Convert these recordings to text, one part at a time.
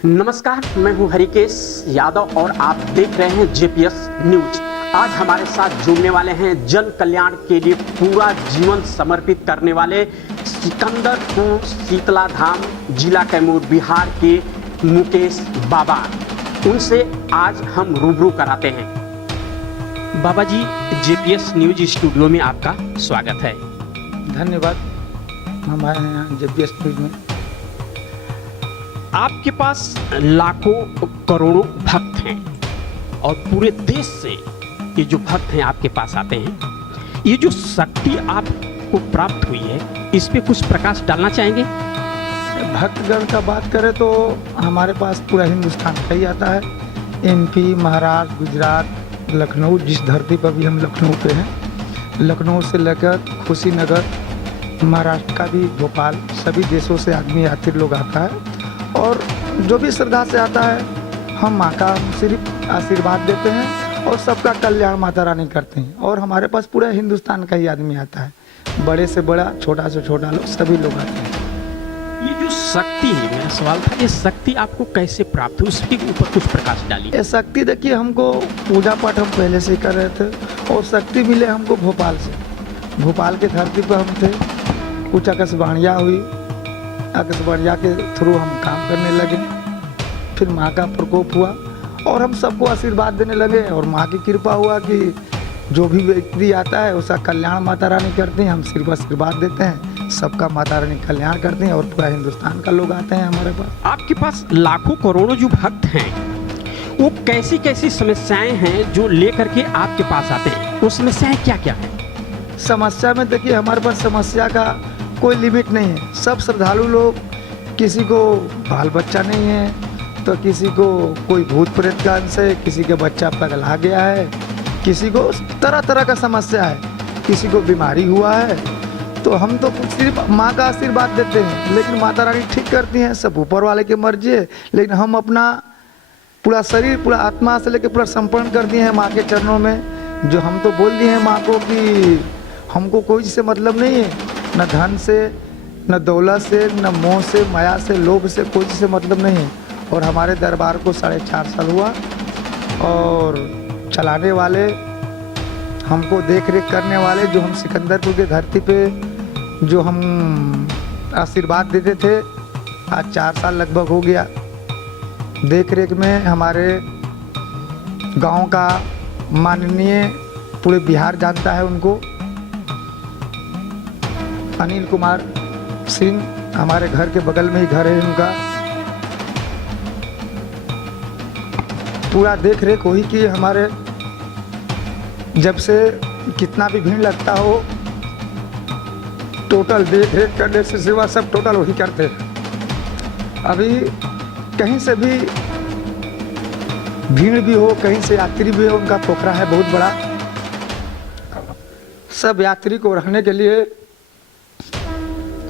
नमस्कार, मैं हूं हरिकेश यादव और आप देख रहे हैं जेपीएस न्यूज। आज हमारे साथ जुड़ने वाले हैं जन कल्याण के लिए पूरा जीवन समर्पित करने वाले सिकंदरपुर शीतला धाम जिला कैमूर बिहार के मुकेश बाबा। उनसे आज हम रूबरू कराते हैं। बाबा जी, जेपीएस न्यूज स्टूडियो में आपका स्वागत है। धन्यवाद। हम आए हैं यहाँ जेपीएस न्यूज में। आपके पास लाखों करोड़ों भक्त हैं और पूरे देश से ये जो भक्त हैं आपके पास आते हैं। ये जो शक्ति आपको प्राप्त हुई है, इस पे कुछ प्रकाश डालना चाहेंगे? भक्तगण का बात करें तो हमारे पास पूरा हिंदुस्तान का ही आता है। एमपी, महाराष्ट्र, गुजरात, लखनऊ, जिस धरती पर भी हम लखनऊ पे हैं, लखनऊ से लेकर कुशीनगर, महाराष्ट्र का भी भोपाल, सभी देशों से आदमी यात्री लोग आता है। और जो भी श्रद्धा से आता है, हम माँ का सिर्फ आशीर्वाद देते हैं और सबका कल्याण माता रानी करते हैं। और हमारे पास पूरा हिंदुस्तान का ही आदमी आता है, बड़े से बड़ा, छोटा से छोटा लोग, सभी लोग आते हैं। ये जो शक्ति है, मेरा सवाल था, ये शक्ति आपको कैसे प्राप्त हुई, उसके ऊपर कुछ प्रकाश डालिए। ये शक्ति देखिए, हमको पूजा पाठ हम पहले से ही कर रहे थे और शक्ति मिले हमको भोपाल से। भोपाल के धरती पर हम थे, कुछ आकाशवाणियाँ हुई, आकाशवाणियाँ के थ्रू हम काम करने लगे। फिर माँ का प्रकोप हुआ और हम सबको आशीर्वाद देने लगे और माँ की कृपा हुआ कि जो भी व्यक्ति आता है उसका कल्याण माता रानी करती हैं। हम सिर्फ आशीर्वाद देते हैं, सबका माता रानी कल्याण करती हैं और पूरा हिंदुस्तान का लोग आते हैं हमारे पास। आपके पास लाखों करोड़ों जो भक्त हैं, वो कैसी कैसी समस्याएं हैं जो लेकर के आपके पास आते हैं? वो समस्याएं क्या क्या हैं? समस्या में देखिए, हमारे पास समस्या का कोई लिमिट नहीं है। सब श्रद्धालु लोग, किसी को बाल बच्चा नहीं है तो किसी को कोई भूत प्रेत का अंश है, किसी का बच्चा पगला गया है, किसी को तरह तरह का समस्या है, किसी को बीमारी हुआ है। तो हम तो सिर्फ माँ का आशीर्वाद देते हैं, लेकिन माता रानी ठीक करती हैं। सब ऊपर वाले की मर्जी है, लेकिन हम अपना पूरा शरीर, पूरा आत्मा से लेकर पूरा समर्पण कर दिए हैं माँ के चरणों में। जो हम तो बोल दिए हैं माँ को कि हमको कोई से मतलब नहीं है, न धन से, न दौलत से, न मोह से, माया से, लोभ से, कोई से मतलब नहीं है। और हमारे दरबार को 4.5 साल हुआ और चलाने वाले, हमको देख रेख करने वाले, जो हम सिकंदरपुर की धरती पे जो हम आशीर्वाद देते थे, आज 4 साल लगभग हो गया। देख रेख में हमारे गांव का माननीय पूरे बिहार जानता है उनको, अनिल कुमार सिंह, हमारे घर के बगल में ही घर है उनका। पूरा देख रेख वही की हमारे, जब से कितना भी भीड़ लगता हो, टोटल देख रेख करने से सिवा सब टोटल वही करते हैं। अभी कहीं से भी भीड़ भी हो, कहीं से यात्री भी हो, उनका पोखरा है बहुत बड़ा। सब यात्री को रहने के लिए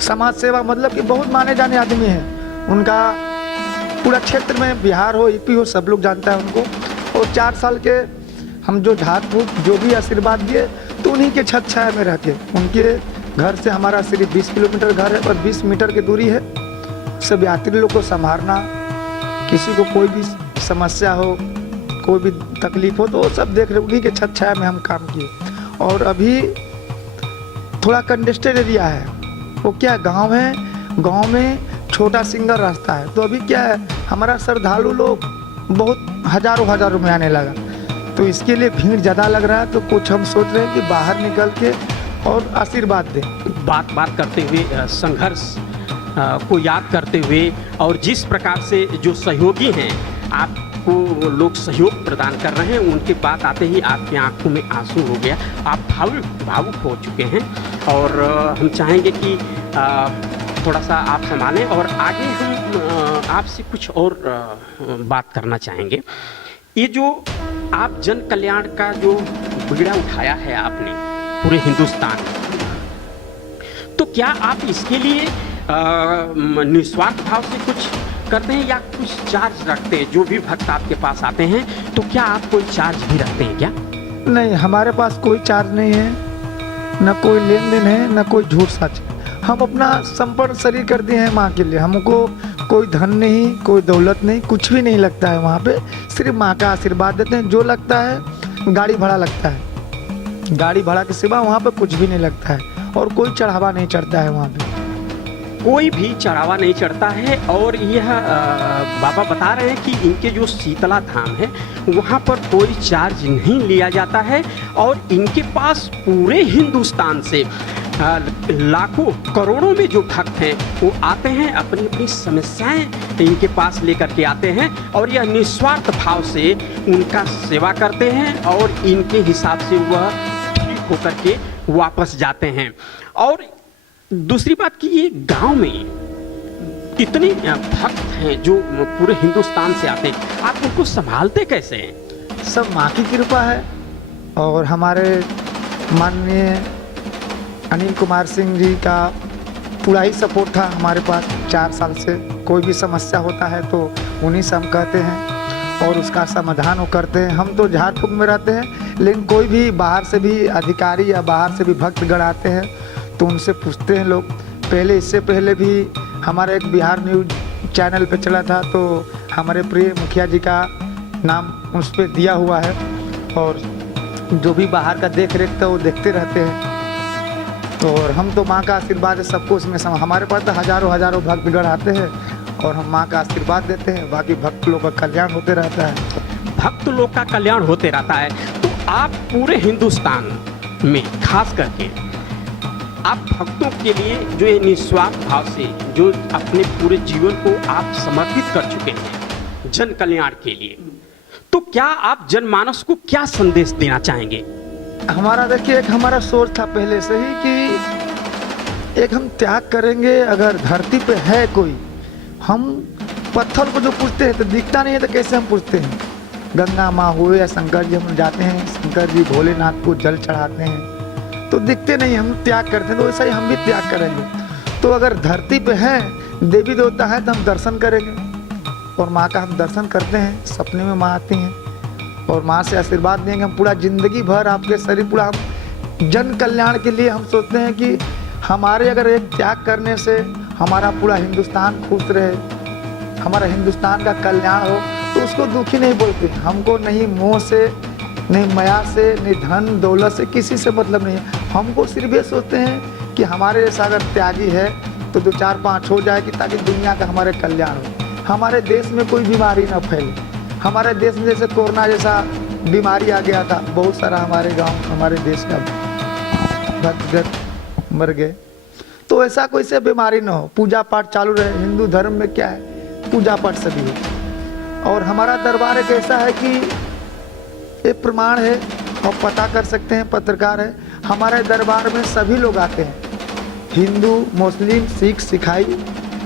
समाज सेवा, मतलब कि बहुत माने जाने आदमी हैं। उनका पूरा क्षेत्र में, बिहार हो, यूपी हो, सब लोग जानता है उनको। और 4 साल के हम जो झाड़ फूक जो भी आशीर्वाद दिए, तो उन्हीं के छत छाया में रहते। उनके घर से हमारा सिर्फ 20 किलोमीटर घर है और 20 मीटर की दूरी है। सब यात्री लोग को संभालना, किसी को कोई भी समस्या हो, कोई भी तकलीफ हो, तो वो सब देख रहे, उन्हीं के छत छाया में हम काम किए। और अभी थोड़ा कंजेस्टेड एरिया है, वो क्या गांव है, गांव में छोटा सिंगल रास्ता है। तो अभी क्या है, हमारा श्रद्धालु लोग बहुत हजारों में आने लगा, तो इसके लिए भीड़ ज़्यादा लग रहा है। तो कुछ हम सोच रहे हैं कि बाहर निकल के और आशीर्वाद दें। बात करते हुए संघर्ष को याद करते हुए और जिस प्रकार से जो सहयोगी हैं आपको लोग सहयोग प्रदान कर रहे हैं, उनकी बात आते ही आपकी आंखों में आंसू हो गया, आप भावुक हो चुके हैं। और हम चाहेंगे कि थोड़ा सा आप संभालें और आगे हम आपसे कुछ और बात करना चाहेंगे। ये जो आप जन कल्याण का जो बीड़ा उठाया है आपने पूरे हिंदुस्तान, तो क्या आप इसके लिए निस्वार्थ भाव से कुछ करते हैं या कुछ चार्ज रखते हैं? जो भी भक्त आपके पास आते हैं, तो क्या आप कोई चार्ज भी रखते हैं क्या? नहीं, हमारे पास कोई चार्ज नहीं है, न कोई लेन देन है, न कोई झूठ सच। हम अपना संपूर्ण शरीर कर दिए हैं माँ के लिए। हमको कोई धन नहीं, कोई दौलत नहीं, कुछ भी नहीं लगता है वहाँ पे। सिर्फ माँ का आशीर्वाद देते हैं। जो लगता है गाड़ी भाड़ा लगता है, गाड़ी भाड़ा के सिवा वहाँ पे कुछ भी नहीं लगता है, और कोई चढ़ावा नहीं चढ़ता है वहाँ पे। कोई भी चढ़ावा नहीं चढ़ता है। और यह बाबा बता रहे हैं कि इनके जो शीतला धाम है वहाँ पर कोई चार्ज नहीं लिया जाता है, और इनके पास पूरे हिंदुस्तान से लाखों करोड़ों में जो भक्त हैं वो आते हैं, अपनी अपनी समस्याएं इनके पास लेकर के आते हैं, और यह निस्वार्थ भाव से उनका सेवा करते हैं, और इनके हिसाब से वह ठीक होकर के वापस जाते हैं। और दूसरी बात कि ये गांव में इतने भक्त हैं जो पूरे हिंदुस्तान से आते हैं, आप उनको संभालते कैसे हैं? सब माँ की कृपा है, और हमारे माननीय अनिल कुमार सिंह जी का पूरा ही सपोर्ट था हमारे पास 4 साल से। कोई भी समस्या होता है तो उन्हीं से हम कहते हैं और उसका समाधान वो करते हैं। हम तो झाड़ फूक में रहते हैं, लेकिन कोई भी बाहर से भी अधिकारी या बाहर से भी भक्तगण आते हैं तो उनसे पूछते हैं लोग। पहले, इससे पहले भी हमारा एक बिहार न्यूज़ चैनल पे चला था, तो हमारे प्रिय मुखिया जी का नाम उस पर दिया हुआ है, और जो भी बाहर का देख रेख था वो देखते रहते हैं। और हम तो माँ का आशीर्वाद है सबको उसमें हमारे पास तो हजारों भक्तगण आते हैं, और हम माँ का आशीर्वाद देते हैं। बाकी भक्त लोग का कल्याण होते रहता है। भक्त लोग का कल्याण होते रहता है। तो आप पूरे हिंदुस्तान में खास करके आप भक्तों के लिए जो ये निस्वार्थ भाव से जो अपने पूरे जीवन को आप समर्पित कर चुके हैं जन कल्याण के लिए, तो क्या आप जनमानस को क्या संदेश देना चाहेंगे? हमारा देखिए, एक हमारा सोच था पहले से ही कि एक हम त्याग करेंगे। अगर धरती पे है कोई, हम पत्थर को जो पूछते हैं तो दिखता नहीं है, तो कैसे हम पूछते हैं? गंगा माँ हुए या शंकर जी, हम जाते हैं शंकर जी भोलेनाथ को जल चढ़ाते हैं तो दिखते नहीं, हम त्याग करते हैं। तो वैसा ही हम भी त्याग करेंगे। तो अगर धरती पे है देवी देवता है तो हम दर्शन करेंगे, और माँ का हम दर्शन करते हैं। सपने में माँ आती हैं और माँ से आशीर्वाद देंगे। हम पूरा जिंदगी भर आपके शरीर पूरा हम जन कल्याण के लिए हम सोचते हैं कि हमारे अगर एक त्याग करने से हमारा पूरा हिंदुस्तान खुश रहे, हमारा हिंदुस्तान का कल्याण हो, तो उसको दुखी नहीं बोलते। हमको नहीं मोह से, नहीं माया से, नहीं धन दौलत से, किसी से मतलब नहीं है। हमको सिर्फ ये सोचते हैं कि हमारे जैसा अगर त्यागी है तो 2 4 5 हो जाए, कि ताकि दुनिया का हमारे कल्याण हो, हमारे देश में कोई बीमारी ना फैले। हमारे देश में जैसे कोरोना जैसा बीमारी आ गया था, बहुत सारा हमारे गांव, हमारे देश का भक्तगण मर गए, तो ऐसा कोई से बीमारी ना हो। पूजा पाठ चालू रहे। हिंदू धर्म में क्या है, पूजा पाठ सभी हो। और हमारा दरबार एक ऐसा है कि ये प्रमाण है, और पता कर सकते हैं, पत्रकार है। हमारे दरबार में सभी लोग आते हैं, हिंदू, मुस्लिम, सिख, ईसाई,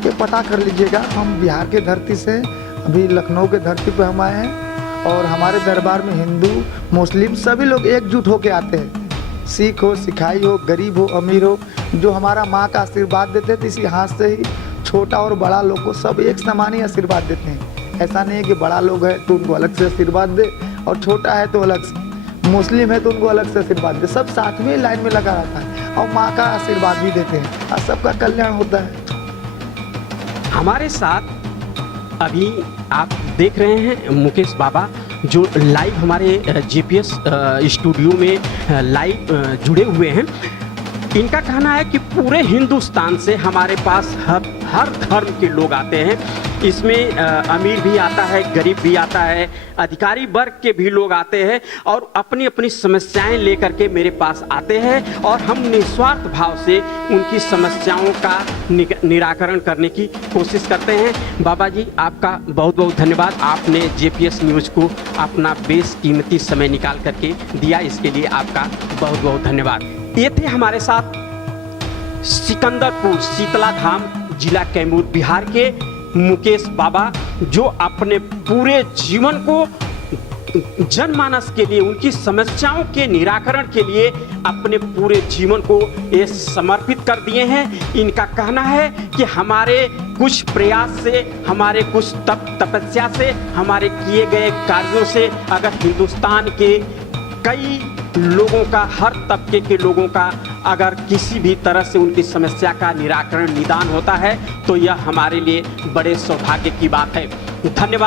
ये पता कर लीजिएगा। हम बिहार के धरती से, अभी लखनऊ के धरती पर हम आए हैं, और हमारे दरबार में हिंदू, मुस्लिम सभी लोग एकजुट होके आते हैं। सिख हो, ईसाई हो, गरीब हो, अमीर हो, जो हमारा माँ का आशीर्वाद देते हैं, तो इसी हाथ से ही छोटा और बड़ा लोग को सब एक समान ही आशीर्वाद देते हैं। ऐसा नहीं है कि बड़ा लोग है तो उनको अलग से आशीर्वाद दे, और छोटा है तो अलग से, मुस्लिम है तो उनको अलग से आशीर्वाद दे। सब साथ में लाइन में लगा रहता है, और माँ का आशीर्वाद भी देते हैं, और सबका कल्याण होता है। हमारे साथ अभी आप देख रहे हैं मुकेश बाबा, जो लाइव हमारे GPS स्टूडियो में लाइव जुड़े हुए हैं। इनका कहना है कि पूरे हिंदुस्तान से हमारे पास हर धर्म के लोग आते हैं। इसमें अमीर भी आता है, गरीब भी आता है, अधिकारी वर्ग के भी लोग आते हैं, और अपनी अपनी समस्याएं लेकर के मेरे पास आते हैं, और हम निस्वार्थ भाव से उनकी समस्याओं का निराकरण करने की कोशिश करते हैं। बाबा जी, आपका बहुत बहुत धन्यवाद। आपने JPS न्यूज़ को अपना बेशकीमती समय निकाल करके दिया, इसके लिए आपका बहुत बहुत धन्यवाद। ये थे हमारे साथ सिकंदरपुर शीतला धाम, जिला कैमूर, बिहार के मुकेश बाबा, जो अपने पूरे जीवन को जनमानस के लिए, उनकी समस्याओं के निराकरण के लिए अपने पूरे जीवन को ये समर्पित कर दिए हैं। इनका कहना है कि हमारे कुछ प्रयास से, हमारे कुछ तपस्या से, हमारे किए गए कार्यों से अगर हिंदुस्तान के कई लोगों का, हर तबके के लोगों का अगर किसी भी तरह से उनकी समस्या का निराकरण, निदान होता है तो यह हमारे लिए बड़े सौभाग्य की बात है। धन्यवाद।